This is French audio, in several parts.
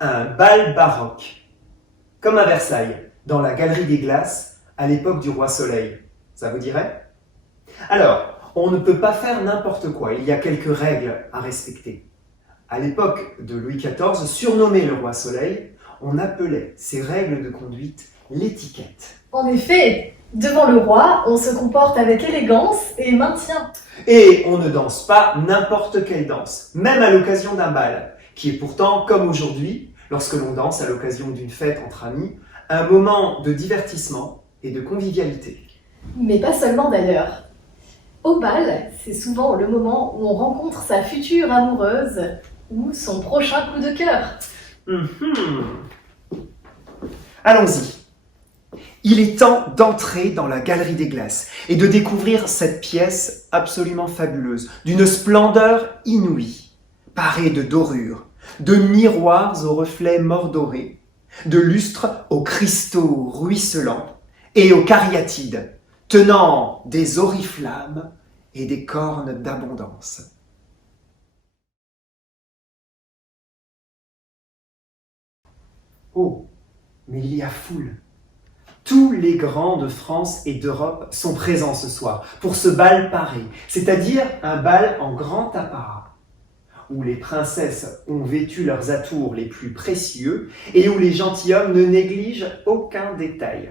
un bal baroque, comme à Versailles, dans la Galerie des Glaces, à l'époque du Roi Soleil. Ça vous dirait? Alors, on ne peut pas faire n'importe quoi, il y a quelques règles à respecter. À l'époque de Louis XIV, surnommé le Roi Soleil, on appelait ces règles de conduite l'étiquette. En effet, devant le roi, on se comporte avec élégance et maintien. Et on ne danse pas n'importe quelle danse, même à l'occasion d'un bal, qui est pourtant, comme aujourd'hui, lorsque l'on danse à l'occasion d'une fête entre amis, un moment de divertissement et de convivialité. Mais pas seulement d'ailleurs. Au bal, c'est souvent le moment où on rencontre sa future amoureuse ou son prochain coup de cœur. Allons-y. Il est temps d'entrer dans la Galerie des Glaces et de découvrir cette pièce absolument fabuleuse, d'une splendeur inouïe, parée de dorures, de miroirs aux reflets mordorés, de lustres aux cristaux ruisselants et aux cariatides, tenant des oriflammes et des cornes d'abondance. Oh, mais il y a foule! Tous les grands de France et d'Europe sont présents ce soir pour ce bal paré, c'est-à-dire un bal en grand apparat, où les princesses ont vêtu leurs atours les plus précieux et où les gentilshommes ne négligent aucun détail.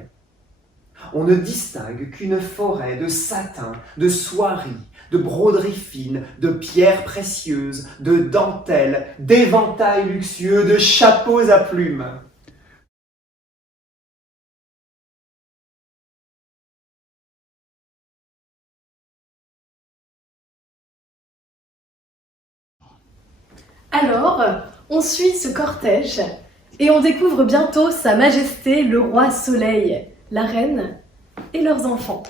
On ne distingue qu'une forêt de satin, de soieries, de broderies fines, de pierres précieuses, de dentelles, d'éventails luxueux, de chapeaux à plumes. Alors, on suit ce cortège et on découvre bientôt Sa Majesté le Roi Soleil, la reine et leurs enfants.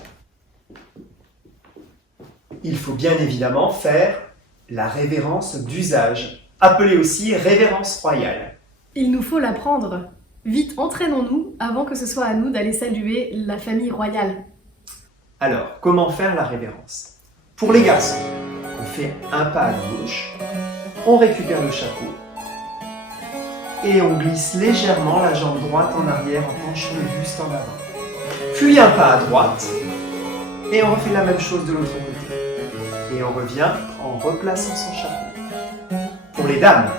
Il faut bien évidemment faire la révérence d'usage, appelée aussi révérence royale. Il nous faut l'apprendre. Vite, entraînons-nous avant que ce soit à nous d'aller saluer la famille royale. Alors, comment faire la révérence? Pour les garçons, on fait un pas à gauche, on récupère le chapeau et on glisse légèrement la jambe droite en arrière en penchant le buste en avant. Puis un pas à droite et on refait la même chose de l'autre côté. Et on revient en replaçant son chapeau. Pour les dames,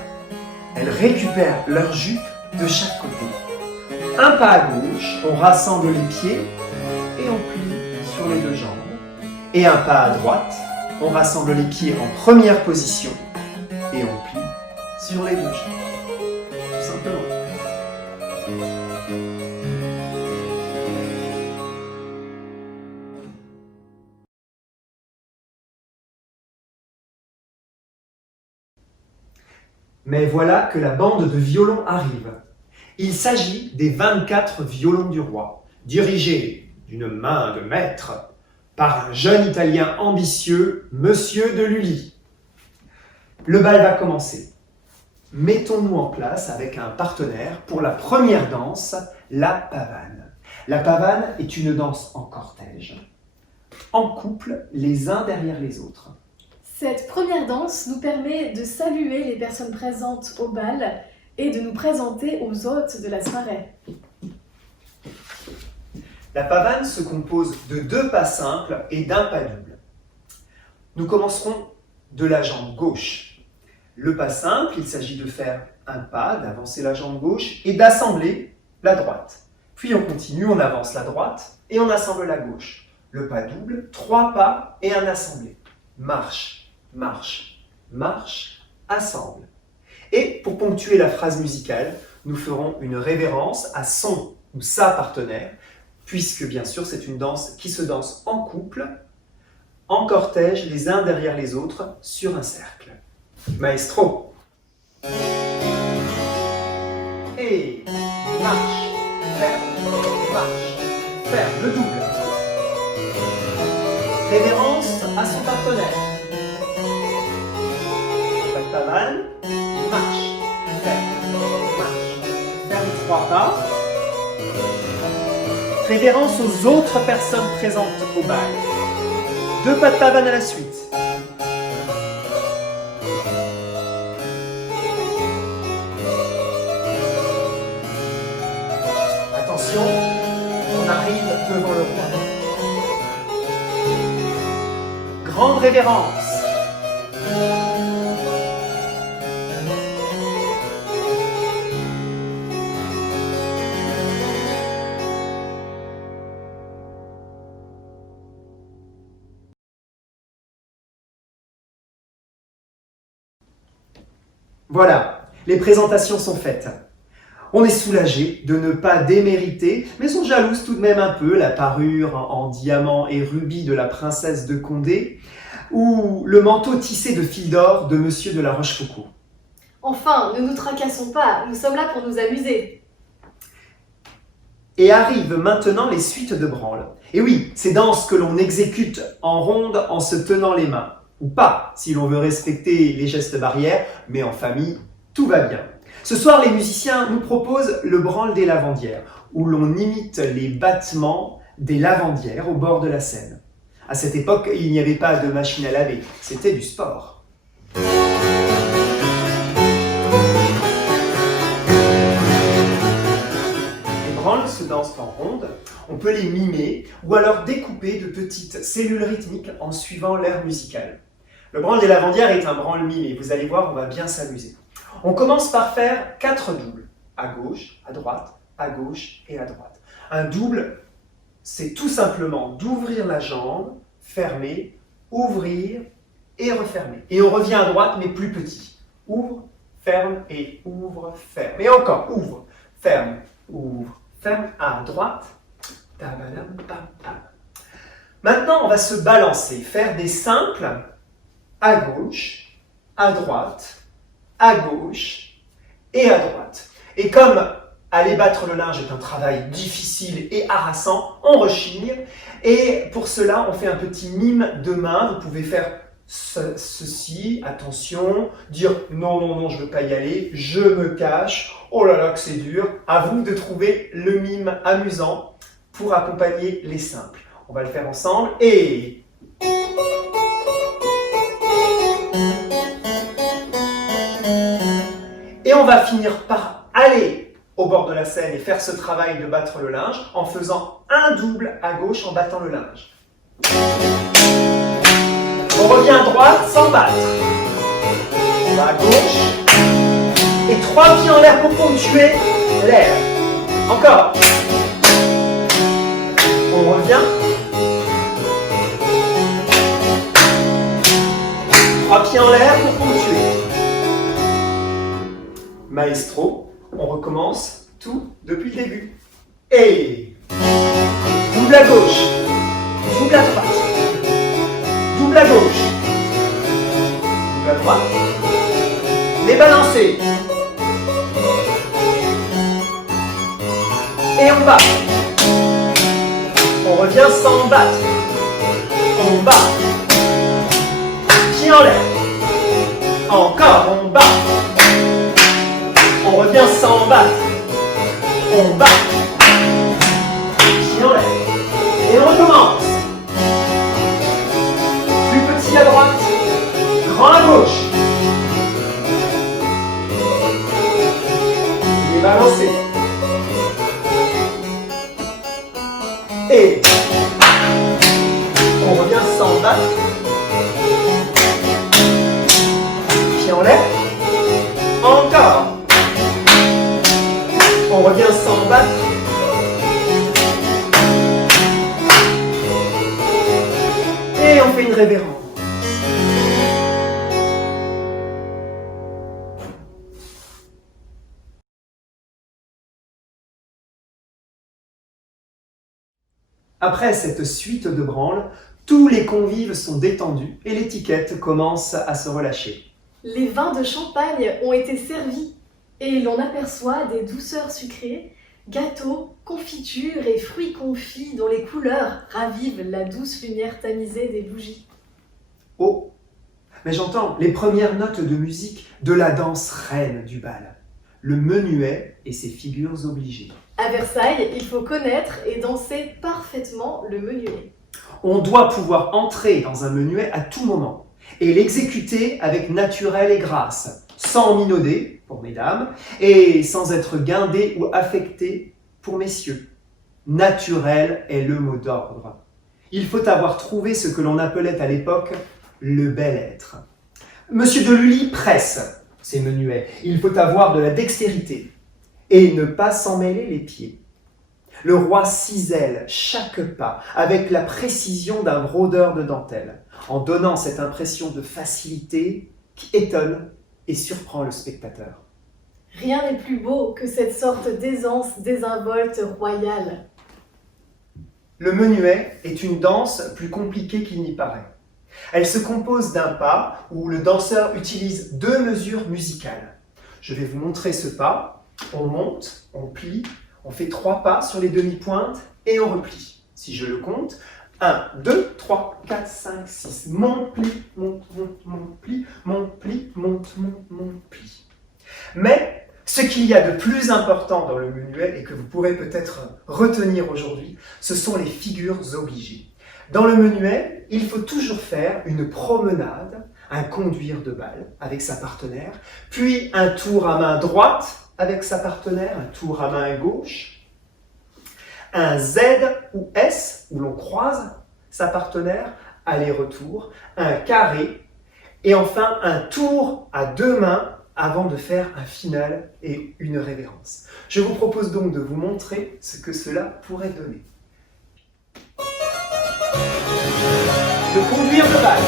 elles récupèrent leur jupe de chaque côté. Un pas à gauche, on rassemble les pieds et on plie sur les deux jambes. Et un pas à droite, on rassemble les pieds en première position et on plie sur les deux jambes. Tout simplement. Mais voilà que la bande de violons arrive. Il s'agit des 24 violons du roi, dirigés d'une main de maître par un jeune Italien ambitieux, Monsieur de Lully. Le bal va commencer. Mettons-nous en place avec un partenaire pour la première danse, la pavane. La pavane est une danse en cortège, en couple, les uns derrière les autres. Cette première danse nous permet de saluer les personnes présentes au bal et de nous présenter aux hôtes de la soirée. La pavane se compose de 2 pas simples et d'un pas double. Nous commencerons de la jambe gauche. Le pas simple, il s'agit de faire un pas, d'avancer la jambe gauche et d'assembler la droite. Puis on continue, on avance la droite et on assemble la gauche. Le pas double, 3 pas et un assemblé. Marche, marche, marche, assemble. Et pour ponctuer la phrase musicale, nous ferons une révérence à son ou sa partenaire, puisque bien sûr c'est une danse qui se danse en couple, en cortège, les uns derrière les autres, sur un cercle. Maestro. Et marche, ferme, le double. Révérence à son partenaire. Pas mal. Marche, ferme 3 pas. Révérence aux autres personnes présentes au bal. 2 pas de pavane à la suite. attention, on arrive devant le roi. Grande révérence. Voilà, les présentations sont faites. On est soulagé de ne pas démériter, mais on jalouse tout de même un peu la parure en diamant et rubis de la princesse de Condé ou le manteau tissé de fil d'or de monsieur de la Rochefoucauld. Enfin, ne nous tracassons pas, nous sommes là pour nous amuser. Et arrivent maintenant les suites de branle. Et oui, ces danses que l'on exécute en ronde en se tenant les mains. Ou pas, si l'on veut respecter les gestes barrières, mais en famille, tout va bien. Ce soir, les musiciens nous proposent le branle des lavandières, où l'on imite les battements des lavandières au bord de la Seine. À cette époque, il n'y avait pas de machine à laver, c'était du sport. Les branles se dansent en ronde, on peut les mimer ou alors découper de petites cellules rythmiques en suivant l'air musical. Le branle des lavandières est un branle mimé, vous allez voir, on va bien s'amuser. On commence par faire 4 doubles, à gauche, à droite et à droite. Un double, c'est tout simplement d'ouvrir la jambe, fermer, ouvrir et refermer. Et on revient à droite, mais plus petit. Ouvre, ferme et ouvre, ferme. Et encore, ouvre, ferme, à droite. Maintenant, on va se balancer, faire des simples à gauche, à droite, à gauche et à droite. Et comme aller battre le linge est un travail difficile et harassant, on rechigne. Et pour cela, on fait un petit mime de main. Vous pouvez faire ceci, attention, dire non, non, non, je ne veux pas y aller, je me cache, oh là là que c'est dur. À vous de trouver le mime amusant pour accompagner les simples. On va le faire ensemble et... Et on va finir par aller au bord de la Seine et faire ce travail de battre le linge en faisant un double à gauche en battant le linge. On revient à droite sans battre. On va à gauche. Et 3 pieds en l'air pour ponctuer l'air. Encore. On revient. 3 pieds en l'air pour ponctuer. Maestro, on recommence tout depuis le début. Et double à gauche, double à droite, double à gauche, double à droite, les balancer. Et on bat. On revient sans battre. On bat. Pied en l'air. Encore, on bat. On revient sans battre. On bat. Pied en l'air. Et on recommence. Plus petit à droite. Grand à gauche. Les balancer. Et on revient sans battre. Pied en l'air. Encore. On revient sans battre. Et on fait une révérence. Après cette suite de branles, tous les convives sont détendus et l'étiquette commence à se relâcher. Les vins de champagne ont été servis et l'on aperçoit des douceurs sucrées, gâteaux, confitures et fruits confits dont les couleurs ravivent la douce lumière tamisée des bougies. Oh, mais j'entends les premières notes de musique de la danse reine du bal, le menuet et ses figures obligées. À Versailles, il faut connaître et danser parfaitement le menuet. On doit pouvoir entrer dans un menuet à tout moment et l'exécuter avec naturel et grâce, sans minauder pour mesdames et sans être guindé ou affecté pour messieurs. Naturel est le mot d'ordre. Il faut avoir trouvé ce que l'on appelait à l'époque le bel être. Monsieur de Lully presse ces menuets. Il faut avoir de la dextérité et ne pas s'en mêler les pieds. Le roi cisèle chaque pas avec la précision d'un brodeur de dentelle, en donnant cette impression de facilité qui étonne et surprend le spectateur. Rien n'est plus beau que cette sorte d'aisance désinvolte royale. Le menuet est une danse plus compliquée qu'il n'y paraît. Elle se compose d'un pas où le danseur utilise 2 mesures musicales. Je vais vous montrer ce pas. On monte, on plie, on fait 3 pas sur les demi-pointes et on replie. Si je le compte, 1, 2, 3, 4, 5, 6. Monte, plie, monte, monte, monte, plie, monte, plie, monte, monte, monte, plie. Mais ce qu'il y a de plus important dans le menuet et que vous pourrez peut-être retenir aujourd'hui, ce sont les figures obligées. Dans le menuet, il faut toujours faire une promenade, un conduire de balle avec sa partenaire, puis un tour à main droite avec sa partenaire, un tour à main gauche, un Z ou S où l'on croise sa partenaire, aller-retour, un carré, et enfin un tour à 2 mains avant de faire un final et une révérence. Je vous propose donc de vous montrer ce que cela pourrait donner. Le conduire de balle.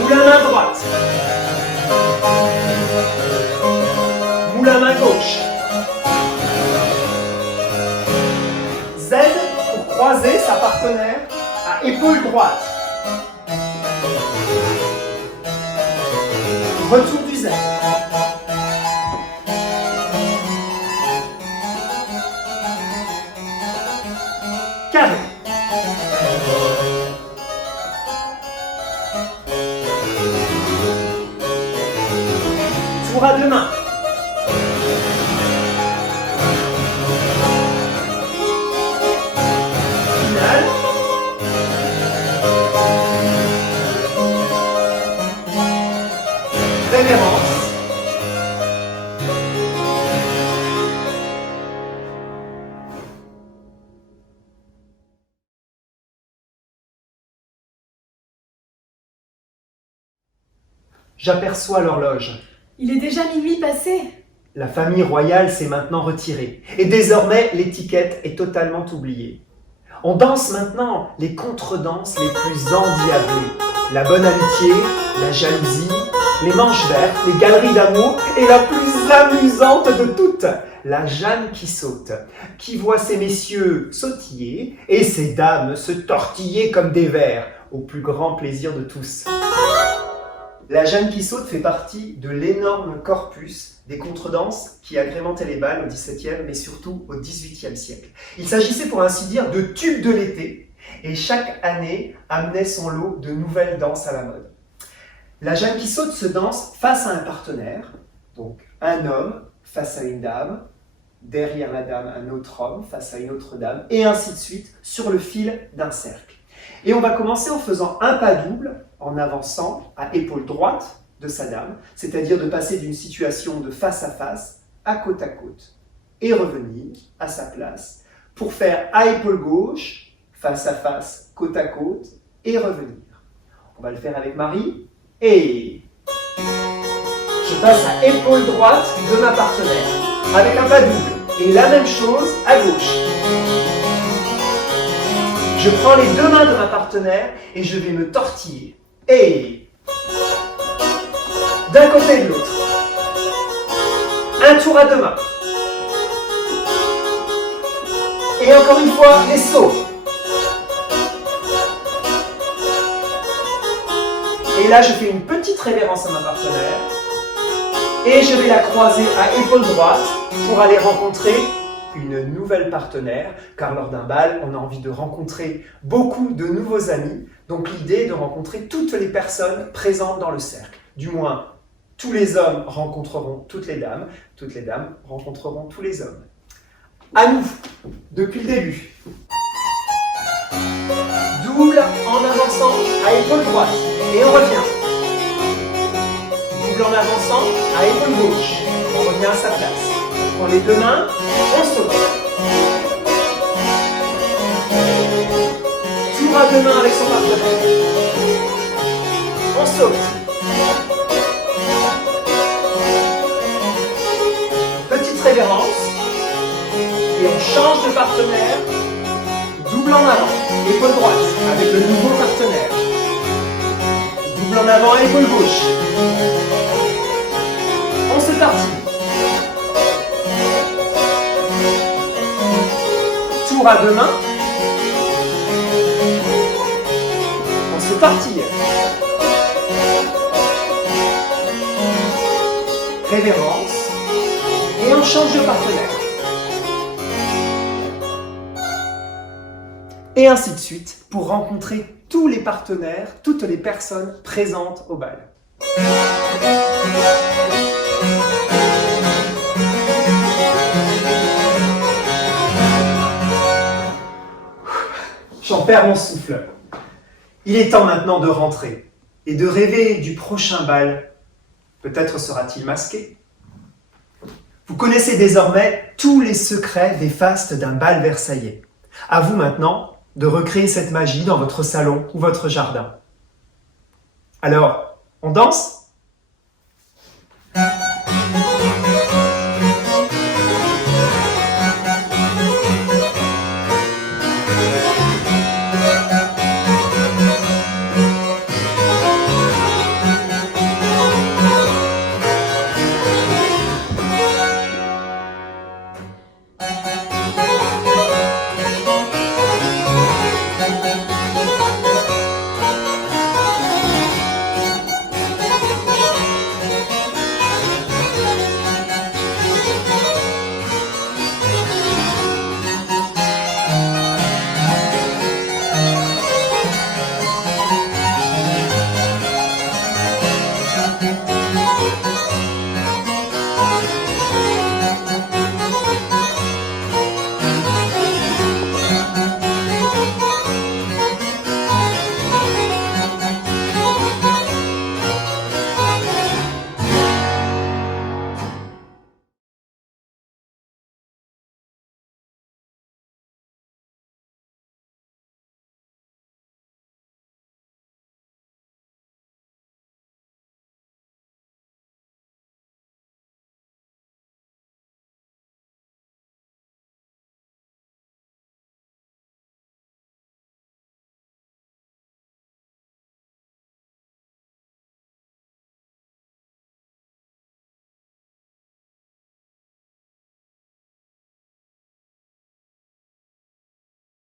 Moule à main droite. Moule à main gauche. Z pour croiser sa partenaire à épaule droite. Retour du Z. Carré. Tour à 2 mains. Final. Révérence. J'aperçois l'horloge. Il est déjà minuit passé. La famille royale s'est maintenant retirée et désormais l'étiquette est totalement oubliée. On danse maintenant les contredanses les plus endiablées. La bonne amitié, la jalousie, les manches vertes, les galeries d'amour et la plus amusante de toutes, la Jeanne qui saute, qui voit ses messieurs sautiller et ses dames se tortiller comme des vers, au plus grand plaisir de tous. La Jeanne qui saute fait partie de l'énorme corpus des contredanses qui agrémentaient les bals au XVIIe mais surtout au XVIIIe siècle. Il s'agissait pour ainsi dire de tubes de l'été et chaque année amenait son lot de nouvelles danses à la mode. La Jeanne qui saute se danse face à un partenaire, donc un homme face à une dame, derrière la dame un autre homme face à une autre dame et ainsi de suite sur le fil d'un cercle. Et on va commencer en faisant un pas double, en avançant à épaule droite de sa dame, c'est-à-dire de passer d'une situation de face à côte, et revenir à sa place pour faire à épaule gauche, face à face, côte à côte, et revenir. On va le faire avec Marie, et je passe à épaule droite de ma partenaire, avec un pas double, et la même chose à gauche. Je prends les 2 mains de ma partenaire et je vais me tortiller. Et d'un côté et de l'autre. Un tour à 2 mains. Et encore une fois, les sauts. Et là, je fais une petite révérence à ma partenaire. Et je vais la croiser à épaule droite pour aller rencontrer une nouvelle partenaire, car lors d'un bal, on a envie de rencontrer beaucoup de nouveaux amis. Donc l'idée est de rencontrer toutes les personnes présentes dans le cercle. Du moins, tous les hommes rencontreront toutes les dames rencontreront tous les hommes. À nous, depuis le début. Double en avançant à épaule droite, et on revient. Double en avançant à épaule gauche, on revient à sa place. prend les deux mains, on saute. Tour à deux mains avec son partenaire. On saute. Petite révérence. Et on change de partenaire. Double en avant, épaule droite, avec le nouveau partenaire. Double en avant, épaule gauche. On se partit. Tour à deux mains. On se partit. Révérence. Et on change de partenaire. Et ainsi de suite pour rencontrer tous les partenaires, toutes les personnes présentes au bal. J'en perds mon souffle. Il est temps maintenant de rentrer et de rêver du prochain bal. Peut-être sera-t-il masqué. Vous connaissez désormais tous les secrets des fastes d'un bal versaillais. À vous maintenant de recréer cette magie dans votre salon ou votre jardin. Alors, on danse ?